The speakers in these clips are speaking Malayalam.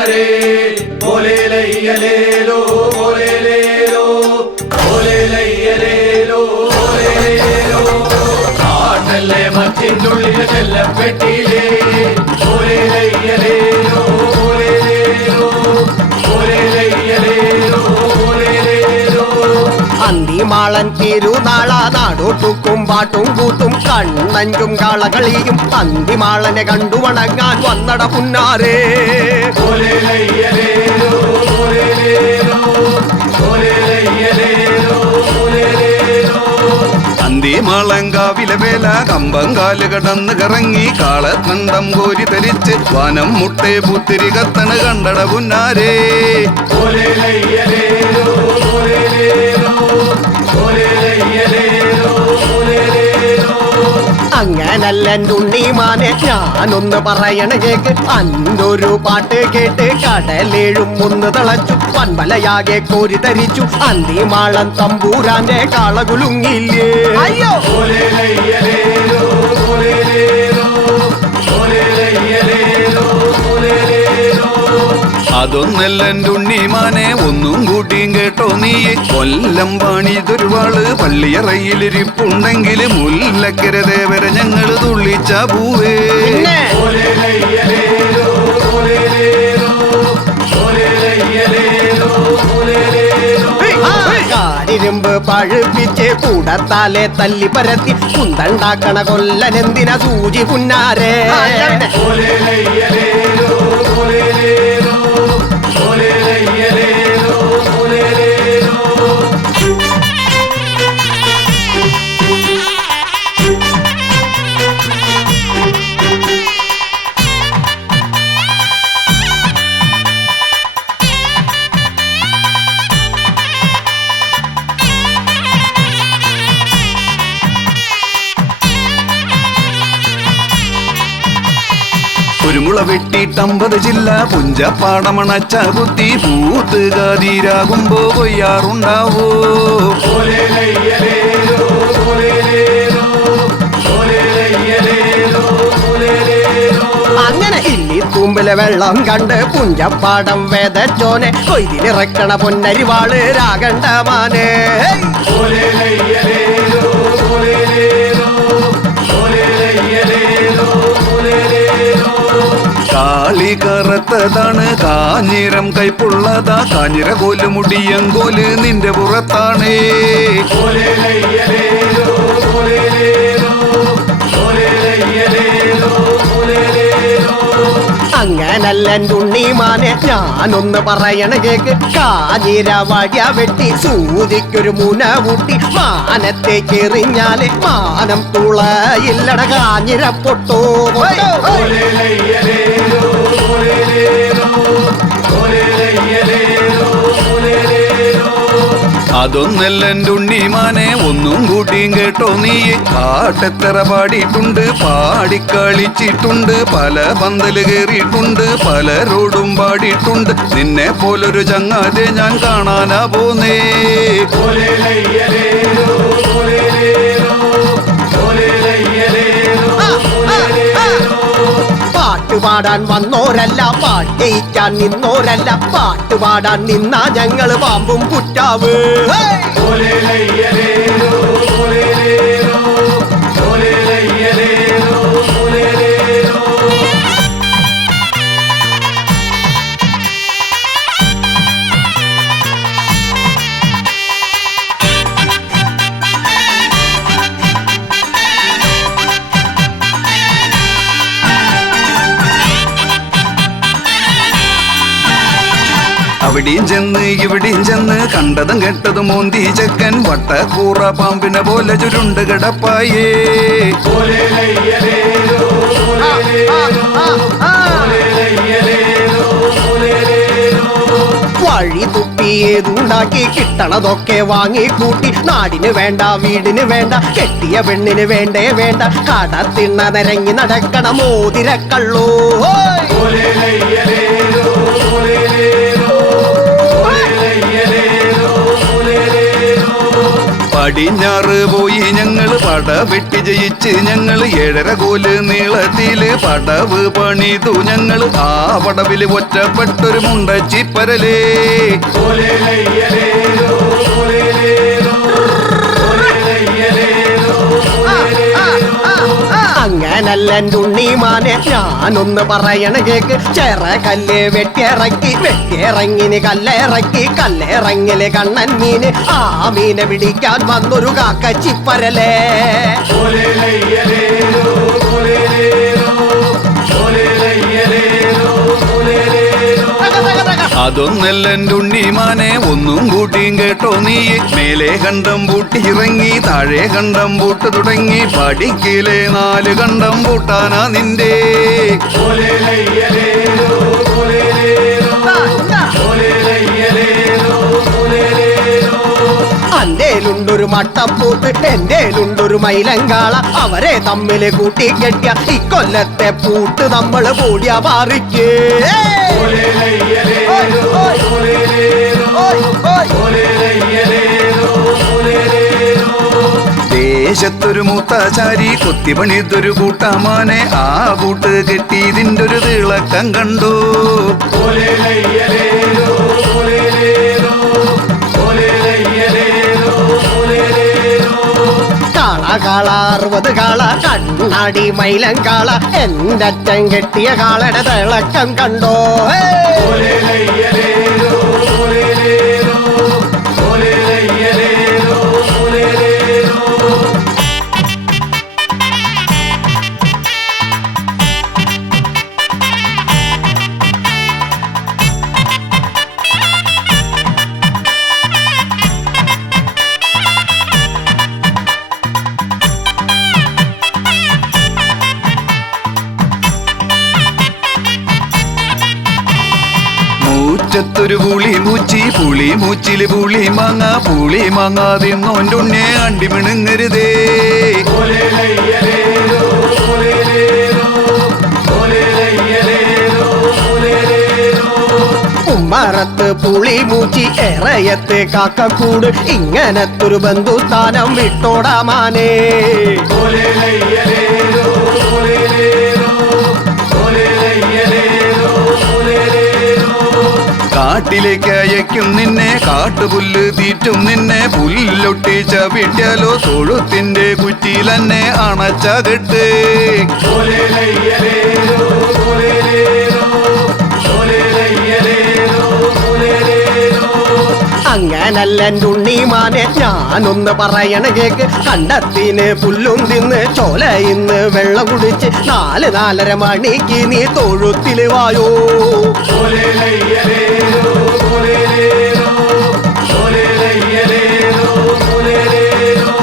പുന്നാരേ ഓലേലയ്യലേലോ ഓലേലേലോ ഓലേലയ്യലേലോ ഓലേലേലോ ആട്ടല്ലേ മച്ചിനുള്ളിലെ ചെല്ലപ്പെട്ടിലേ ഓലേലയ്യലേലോ ഓലേലേലോ ഓലേലയ്യലേലോ ഓലേലേലോ അന്തിമാളൻ തിരുനാള നാടോട്ടുക്കും പാട്ടും കൂത്തും കണ്ണഞ്ചും കാളകളിയും അന്തിമാളനെ കണ്ടു വണങ്ങാൻ വന്നട പുന്നാരേ ഓലേലയ്യലേലോ ഓലേലേലോ ഓലേലയ്യലേലോ ഓലേലേലോ അന്തിമാളങ്കാവിലെ വേല കമ്പങ്കാല് കടന്ന് കറങ്ങി കാളത്തണ്ടം കോരി ധരിച്ച് വനം മുട്ടേ പുത്തിരി കത്തണ് കണ്ടട പുന്നാരേ ഓലേലയ്യലേലോ ഓലേലേലോ ഓലേലയ്യലേലോ ഓലേലേലോ അങ്ങനല്ലെൻ്റെ ഉണ്ണിമാനെ ഞാനൊന്ന് പറയണ കേക്ക് അന്തൊരു പാട്ട് കേട്ട് കടലേഴും ഒന്ന് തിളച്ചു വൻവലയാകെ കോരി ധരിച്ചു അന്തിമാളൻ തമ്പൂരാന്റെ കാളകുലുങ്ങില്ലേ അയ്യോ ഓലേലയ്യലേലോ ഓലേലേലോ ഓലേലയ്യലേലോ ഓലേലേലോ അതൊന്നല്ല എൻ്റെ ഉണ്ണിമാനെ ഒന്നും കൂട്ടിയും കേട്ടോ നീ കൊല്ലം പാണിതൊരുവാള് പള്ളിയറയിലിരിപ്പുണ്ടെങ്കിൽ മുല്ലക്കര ദേവര ഞങ്ങള് തുള്ളിച്ച പൂവേ ഓലേലയ്യലേലോ ഓലേലേലോ ഓലേലയ്യലേലോ ഓലേലേലോ കാരിരുമ്പ് പഴുപ്പിച്ച് കൂടത്താലെ തല്ലി പരത്തി കുന്തണ്ടാക്കണ കൊല്ലനെന്തിന സൂചി പുന്നാരേ ഓലേലയ്യലേലോ ഓലേലേലോ ഓലേലയ്യലേലോ ഓലേലേലോ കുരുമുള വെട്ടിട്ടമ്പത് ജില്ല പുഞ്ചപ്പാടമണച്ച കുത്തി പൂത്തുകാതിരാകുമ്പോ കൊയ്യാറുണ്ടാവോ ഓലേലയ്യലേലോ ഓലേലേലോ ഓലേലയ്യലേലോ ഓലേലേലോ അങ്ങനെ ഇല്ലിത്തൂമ്പിലെ വെള്ളം കണ്ട് പുഞ്ചപ്പാടം വേദച്ചോനെ കൊയ്തിലിറക്കണ പൊന്നരിവാള് രാഗണ്ടമാനെ ഓലേലയ്യലേലോ ഓലേലേലോ ഓലേലയ്യലേലോ ഓലേലേലോ കാളി കറുത്തതാണ് കാഞ്ഞിരം കൈപ്പുള്ളതാ കാഞ്ഞിര കോല് മുടിയങ്കോല് നിന്റെ പുറത്താണേ ഓലേലയ്യലേലോ ഓലേലേലോ ഓലേലയ്യലേലോ ഓലേലേലോ അങ്ങനല്ലെൻ്റെ ഉണ്ണിമാനെ ഞാനൊന്ന് പറയണ കേക്ക് കാഞ്ഞിര വടിയ വെട്ടി സൂചിക്കൊരു മുന കൂട്ടി മാനത്തേക്ക് എറിഞ്ഞാല് മാനം തുളയില്ലട കാഞ്ഞിര പൊട്ടോ ഓലേലയ്യലേലോ ഓലേലേലോ ഓലേലയ്യലേലോ ഓലേലേലോ അതൊന്നല്ല എൻ്റെ ഉണ്ണിമാനെ ഒന്നും കൂട്ടിയും കേട്ടോ നീ പാട്ടെത്ര പാടിയിട്ടുണ്ട് പാടിക്കളിച്ചിട്ടുണ്ട് പല പന്തല് കയറിയിട്ടുണ്ട് പലരോടും പാടിയിട്ടുണ്ട് നിന്നെ പോലൊരു ചങ്ങാതെ ഞാൻ കാണാനാ പോന്നേ ഓലേലയ്യലേലോ ഓലേലേലോ ഓലേലയ്യലേലോ ഓലേലേലോ പാട്ടുപാടാൻ വന്നോരല്ല പാട്ടയിക്കാൻ നിന്നോരല്ല പാട്ടുപാടാൻ നിന്നാ ഞങ്ങള് പാമ്പും കുറ്റാവ് ഓലേലയ്യലേലോ ഓലേലേലോ ഓലേലയ്യലേലോ ഓലേലേലോ അവിടെയും ചെന്ന് ഇവിടെയും ചെന്ന് കണ്ടതും കെട്ടതും മോന്തി ചെക്കൻ വട്ടക്കൂറ പാമ്പിനെ പോലെ ചുരുണ്ട് കിടപ്പായേ ഓലേലയ്യലേലോ ഓലേലേലോ ഓലേലയ്യലേലോ ഓലേലേലോ വഴി തുപ്പിയേതുണ്ടാക്കി കിട്ടണതൊക്കെ വാങ്ങിക്കൂട്ടി നാടിന് വേണ്ട വീടിന് വേണ്ട കെട്ടിയ പെണ്ണിന് വേണ്ടേ വേണ്ട കടത്തിണ്ണ നിരങ്ങി നടക്കണ മോതിരക്കള്ളോ ഓലേലയ്യലേലോ ഓലേലേലോ ഓലേലയ്യലേലോ ഓലേലേലോ പടിഞ്ഞാറ് പോയി ഞങ്ങള് പട വെട്ടി ജയിച്ച് ഞങ്ങള് 7.5 കോല് നീളത്തില് പടവ് പണിതു ഞങ്ങള് ആ പടവില് ഒറ്റപ്പെട്ടൊരു മുണ്ടച്ചിപ്പരലേ ഓലേലയ്യലേലോ ഓലേലേലോ ഓലേലയ്യലേലോ അങ്ങനല്ലെൻ്റെ ഉണ്ണിമാനെ ഞാനൊന്ന് പറയണ കേക്ക് ചെറ കല്ല് വെട്ടിയിറങ്ങിന് കല്ലിറങ്ങില് കണ്ണൻ മീന് ആ മീനെ പിടിക്കാൻ വന്നൊരു കാക്കച്ചിപ്പരലേ ഓലേലയ്യലേലോ ഓലേലേലോ ഓലേലയ്യലേലോ ഓലേലേലോ അതൊന്നല്ല എൻ്റെ ഉണ്ണിമാനെ ഒന്നും കൂട്ടിയും കേട്ടോ നീ മേലെ കണ്ടം പൂട്ടി ഇറങ്ങി താഴെ കണ്ടം പൂട്ട് തുടങ്ങി പടിക്കിലെ 4 കണ്ടം പൂട്ടാനാ നിന്റെ ഓലേലയ്യലേലോ ഓലേലേലോ ഓലേലയ്യലേലോ ഓലേലേലോ അന്റേലുണ്ടൊരു മട്ടപ്പൂത്ത് എന്റേലുണ്ടൊരു മൈലങ്കാള അവരെ തമ്മില് കൂട്ടിക്കെട്ടിയ ഇക്കൊല്ലത്തെ പൂട്ട് നമ്മള് കൂടിയ പാറിക്കേ ഓലേലയ്യലേലോ ഓലേലേലോ ഓലേലയ്യലേലോ ഓലേലേലോ ദേശത്തൊരു മൂത്താചാരി കൊത്തിപ്പണിതൊരു കൂട്ടാമാനെ ആ കൂട്ട് കെട്ടി ഇതിൻ്റെ ഒരു തിളക്കം കണ്ടു ഓലേലയ്യലേലോ ഓലേലേലോ ഓലേലയ്യലേലോ ഓലേലേലോ കാള 60 കാള കണ്ണാടി മൈലങ്കാള എന്റെ അച്ഛൻ കെട്ടിയ കാളയുടെ തിളക്കം കണ്ടോ ഓലേലയ്യലേലോ ഓലേലേലോ ഓലേലയ്യലേലോ ഓലേലേലോ മുറ്റത്തൊരു പുളി മൂച്ചില് പുളി മാങ്ങ തിന്നോൻ്റെ ഉണ്ണെ അണ്ടിമിണുങ്ങരുതേ ഓലേലയ്യലേലോ ഓലേലേലോ ഓലേലയ്യലേലോ ഓലേലേലോ ഉമ്മറത്ത് പുളി മൂച്ചി എറയത്ത് കാക്കക്കൂട് ഇങ്ങനത്തൊരു ബന്ധുസ്ഥാനം വിട്ടോടാമാനേ ഓലേലയ്യലേലോ ഓലേലേലോ ഓലേലയ്യലേലോ ഓലേലേലോ കാട്ടിലേക്ക് അയക്കും നിന്നെ കാട്ടുപുല്ല് തീറ്റും നിന്നെ പുല്ലൊട്ടി ചവിട്ടിയാലോ തൊഴുത്തിന്റെ കുറ്റിയിലെന്നെ അണച്ചകട്ട് ഓലേലയ്യലേലോ ഓലേലേലോ ഓലേലയ്യലേലോ ഓലേലേലോ അങ്ങനല്ലെൻ്റെ ഉണ്ണിമാനെ ഞാനൊന്ന് പറയണ കേക്ക് കണ്ടത്തിന് പുല്ലും തിന്ന് ചോലയിന്ന് വെള്ളം കുടിച്ച് 4-4:30 മണിക്ക് നീ തൊഴുത്തില് വായോ ഓലേലയ്യലേലോ ഓലേലേലോ ഓലേലയ്യലേലോ ഓലേലേലോ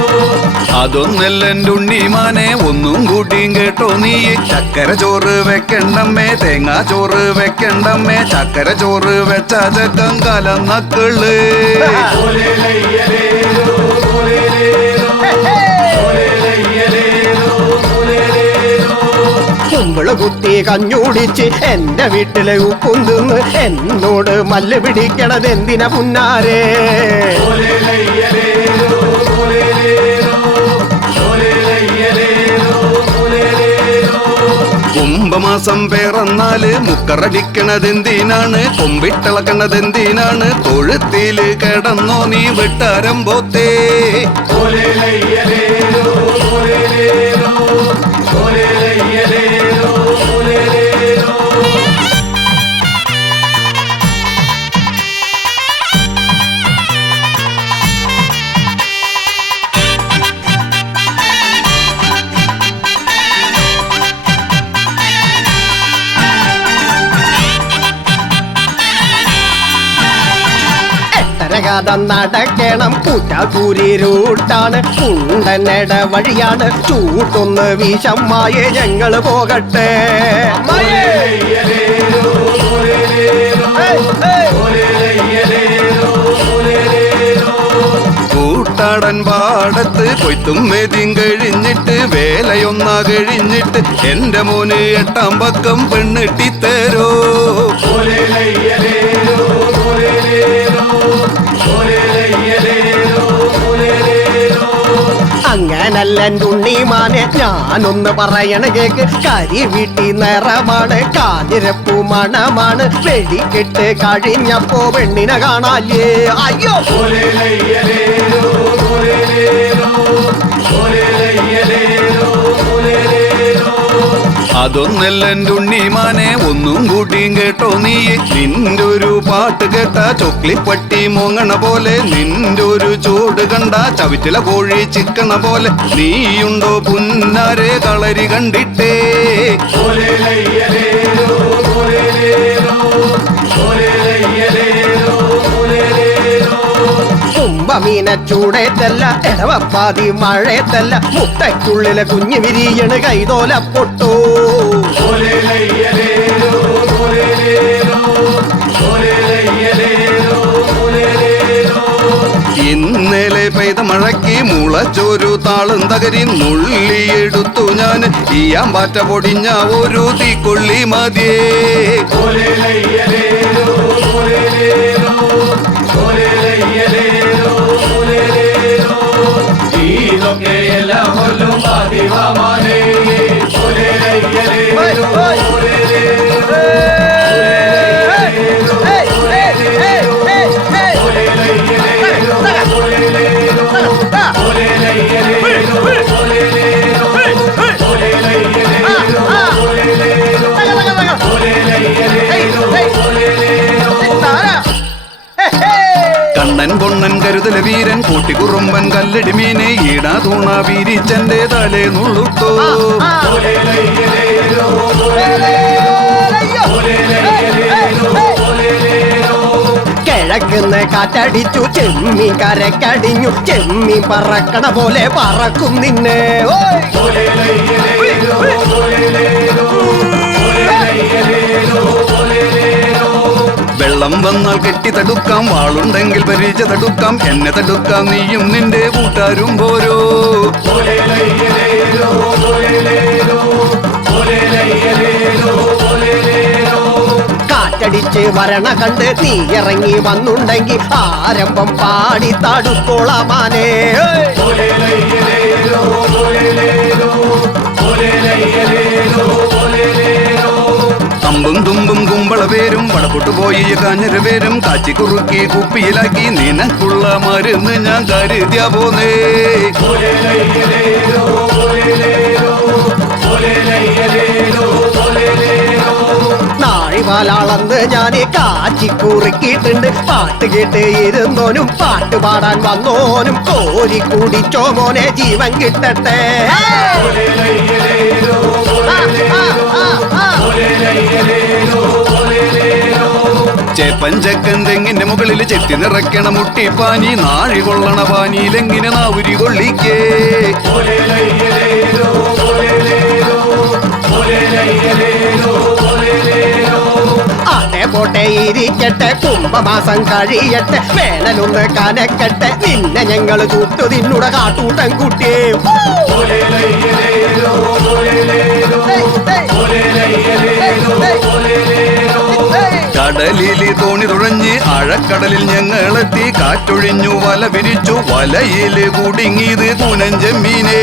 അതൊന്നല്ല എൻ്റെ ഉണ്ണിമാനെ ഒന്നും കൂട്ടിയും കേട്ടോ നീ ചക്കര ചോറ് വെക്കണ്ടമ്മേ തേങ്ങാ ചോറ് വെക്കണ്ടമ്മേ ചക്കര ചോറ് വെച്ച ചക്കം കലന്നക്കള് ഓലേലയ്യലേലോ ഓലേലേലോ ഓലേലയ്യലേലോ ഓലേലേലോ കുമ്പിള് കുത്തി കഞ്ഞൂടിച്ച് എന്റെ വീട്ടിലെ ഉപ്പും തിന്ന് എന്നോട് മല്ല് പിടിക്കണത് എന്തിനാ പുന്നാരേ ഓലേലയ്യലേലോ ഓലേലേലോ ഓലേലയ്യലേലോ ഓലേലേലോ കുംഭമാസം പിറന്നാല് മുക്കറടിക്കണതെന്തിനാണ് കൊമ്പിട്ടിളക്കണതെന്തിനാണ് തൊഴുത്തില് കിടന്നോ നീ വിട്ടാരം പോത്തേ ഓലേലയ്യലേലോ ഓലേലേലോ ഓലേലയ്യലേലോ ഓലേലേലോ കഥ നടക്കണം കൂറ്റാക്കൂരി റൂട്ടാണ് കുണ്ടനട വഴിയാണ് ചൂട്ടൊന്ന് വീശമ്മായെ ഞങ്ങള് പോകട്ടെ ഓലേലയ്യലേലോ ഓലേലേലോ ഓലേലയ്യലേലോ ഓലേലേലോ കൂട്ടാടൻ പാടത്ത് കൊയ്ത്തും മെതിയും കഴിഞ്ഞിട്ട് വേലയൊന്നാ കഴിഞ്ഞിട്ട് എന്റെ മോന് 8-ാം പക്കം പെണ്ണിട്ടിത്തരോ ഓലേലയ്യലേലോ ഓലേലേലോ ഓലേലയ്യലേലോ ഓലേലേലോ അങ്ങനല്ല ഉണ്ണിമാനെ ഞാനൊന്ന് പറയണ കേക്ക്. കരി വീട്ടി നിറമാണ്, കാഞ്ഞിരപ്പൂ മണമാണ്. വെടിക്കെട്ട് കഴിഞ്ഞപ്പോ പെണ്ണിനെ കാണാല്ലേ. അയ്യോ ഓലേലയ്യലേലോ, ഓലേലേലോ, ഓലേലയ്യലേലോ, ഓലേലേലോ. അതൊന്നല്ല എൻ്റെ ഉണ്ണിമാനെ ഒന്നും കൂട്ടിയും കേട്ടോ നീ. നിന്റെ ഒരു പാട്ട് കേട്ട ചൊക്ലിപ്പട്ടി മോങ്ങണ പോലെ, നിന്റെ ഒരു ചൂട് കണ്ട ചവിറ്റില കോഴി ചിക്കണ പോലെ. നീയുണ്ടോ പുന്നാരെ കളരി കണ്ടിട്ടേ. ഓലേലയ്യലേലോ, ഓലേലേലോ, ഓലേലയ്യലേലോ, ഓലേലേലോ. കുംഭമീന ചൂടേറ്റല്ല, ഇടവപ്പാതി മഴയത്തല്ല. മുട്ടയ്ക്കുള്ളിലെ കുഞ്ഞു വിരിയണ് കൈതോല പൊട്ടോ. ഓലേലയ്യലേലോ, ഓലേലേലോ, ഓലേലയ്യലേലോ, ഓലേലേലോ. ഇന്നലെ പെയ്ത മഴയ്ക്ക് മുളച്ചൊരു താളും തകരി നുള്ളിയെടുത്തു ഞാൻ. ഈയാമ്പാറ്റ പൊടിഞ്ഞ ഒരു തീക്കൊള്ളി മതിയേ. ഓലേലയ്യലേലോ, ഓലേലേലോ, ഓലേലയ്യലേലോ, ഓലേലേലോ. ഇതൊക്കെ എല്ലാ കൊല്ലും പതിവാമാനേ. ഓലേലയ്യലേലോ, ഓലേലേലോ, കണ്ണൻ പൊണ്ണൻ കരുതല വീരൻ കൂട്ടിക്കുറുമ്പൻ കല്ലടി മീനെ ഈടാ തൂണ വീരിച്ചന്റെ തലേ നുള്ളുട്ടോ. ഓലേലയ്യലേലോ, ഓലേലേലോ. കിഴക്കുന്ന് കാറ്റടിച്ചു ചെമ്മീൻ കരക്കടിഞ്ഞു. ചെമ്മീൻ പറക്കണ പോലെ പറക്കും നിന്നെ. ഓയ് ഓലേലയ്യലേലോ, ഓലേലേലോ, ഓലേലയ്യലേലോ, ഓലേലേലോ. വെള്ളം വന്നാൽ കെട്ടി തടുക്കാം, വാളുണ്ടെങ്കിൽ പരിച തടുക്കാം. എന്നെ തടുക്കാം നീയും നിന്റെ കൂട്ടാരും പോരോ. ഓലേലയ്യലേലോ, ഓലേലേലോ, ഓലേലയ്യലേലോ, ഓലേലേലോ. കാറ്റടിച്ച് വരണ കണ്ട് നീ ഇറങ്ങി വന്നുണ്ടെങ്കിൽ ആരംഭം പാടി തടുക്കോളമാനേ. ഓലേലയ്യലേലോ, ഓലേലേലോ, ഓലേലയ്യലേലോ, ഓലേലേലോ. കമ്പും തുമ്പും കുമ്പള പേരും വടപൊട്ടു പോയി കാഞ്ഞിര പേരും കാച്ചി കുറുക്കി കുപ്പിയിലാക്കി നിനക്കുള്ള മരുന്ന് ഞാൻ കരുതിയ പോന്നേ. ഓലേലയ്യലേലോ, ഓലേലേലോ, ഓലേലയ്യലേലോ, ഓലേലേലോ. നാഴിപാലാളന്ന് ഞാന് കാച്ചി കുറുക്കിയിട്ടുണ്ട്. പാട്ട് കേട്ട് ഇരുന്നോനും പാട്ട് പാടാൻ വന്നോനും കോരി കുടിച്ചോ മോനെ ജീവൻ കിട്ടട്ടെ. ഓലേലയ്യലേലോ, ഓലേലയ്യലേലോ, ഓലേലേലോ. ചേപ്പഞ്ചക്കൻ തെങ്ങിന്റെ മുകളിൽ ചെത്തി നിറയ്ക്കണ മുട്ടിപ്പാനി. നാഴി കൊള്ളണ പാനിയിലെങ്ങനെ നാവുരി കൊള്ളിക്കേ. ഓലേലയ്യലേലോ, ഓലേലേലോ, ഓലേലയ്യലേലോ, ഓലേലേലോ. ആട്ടെ പോട്ടെ ഇരിക്കട്ടെ, കുംഭമാസം കഴിയട്ടെ. വേനലൊന്ന് കനക്കട്ടെ, നിന്നെ ഞങ്ങൾ ചുട്ടു തിന്നുട കാട്ടൂട്ടം കുട്ടിയേ. ഓലേലയ്യലേലോ, ഓലേലേലോ, ഓലേലയ്യലേലോ, ഓലേലേലോ. കടലിൽ തോണി തുഴഞ്ഞ് ആഴക്കടലിൽ ഞങ്ങളെത്തി. കാറ്റൊഴിഞ്ഞു വല വിരിച്ചു, വലയില് കുടുങ്ങിയത് കൂനഞ്ചെമ്മീനെ.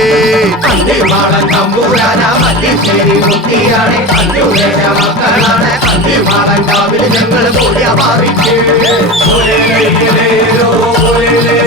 അന്തിമാളൻ തമ്പൂരാന മല്ലിശ്ശേരി മുത്തിയാണ്. അന്തിയുടേശ മക്കളാണ്. അന്തിമാളൻ കാവിൽ ഞങ്ങൾ കൂടിയ മാറിക്ക്. ഓലേലയ്യലേലോ, ഓലേലേലോ.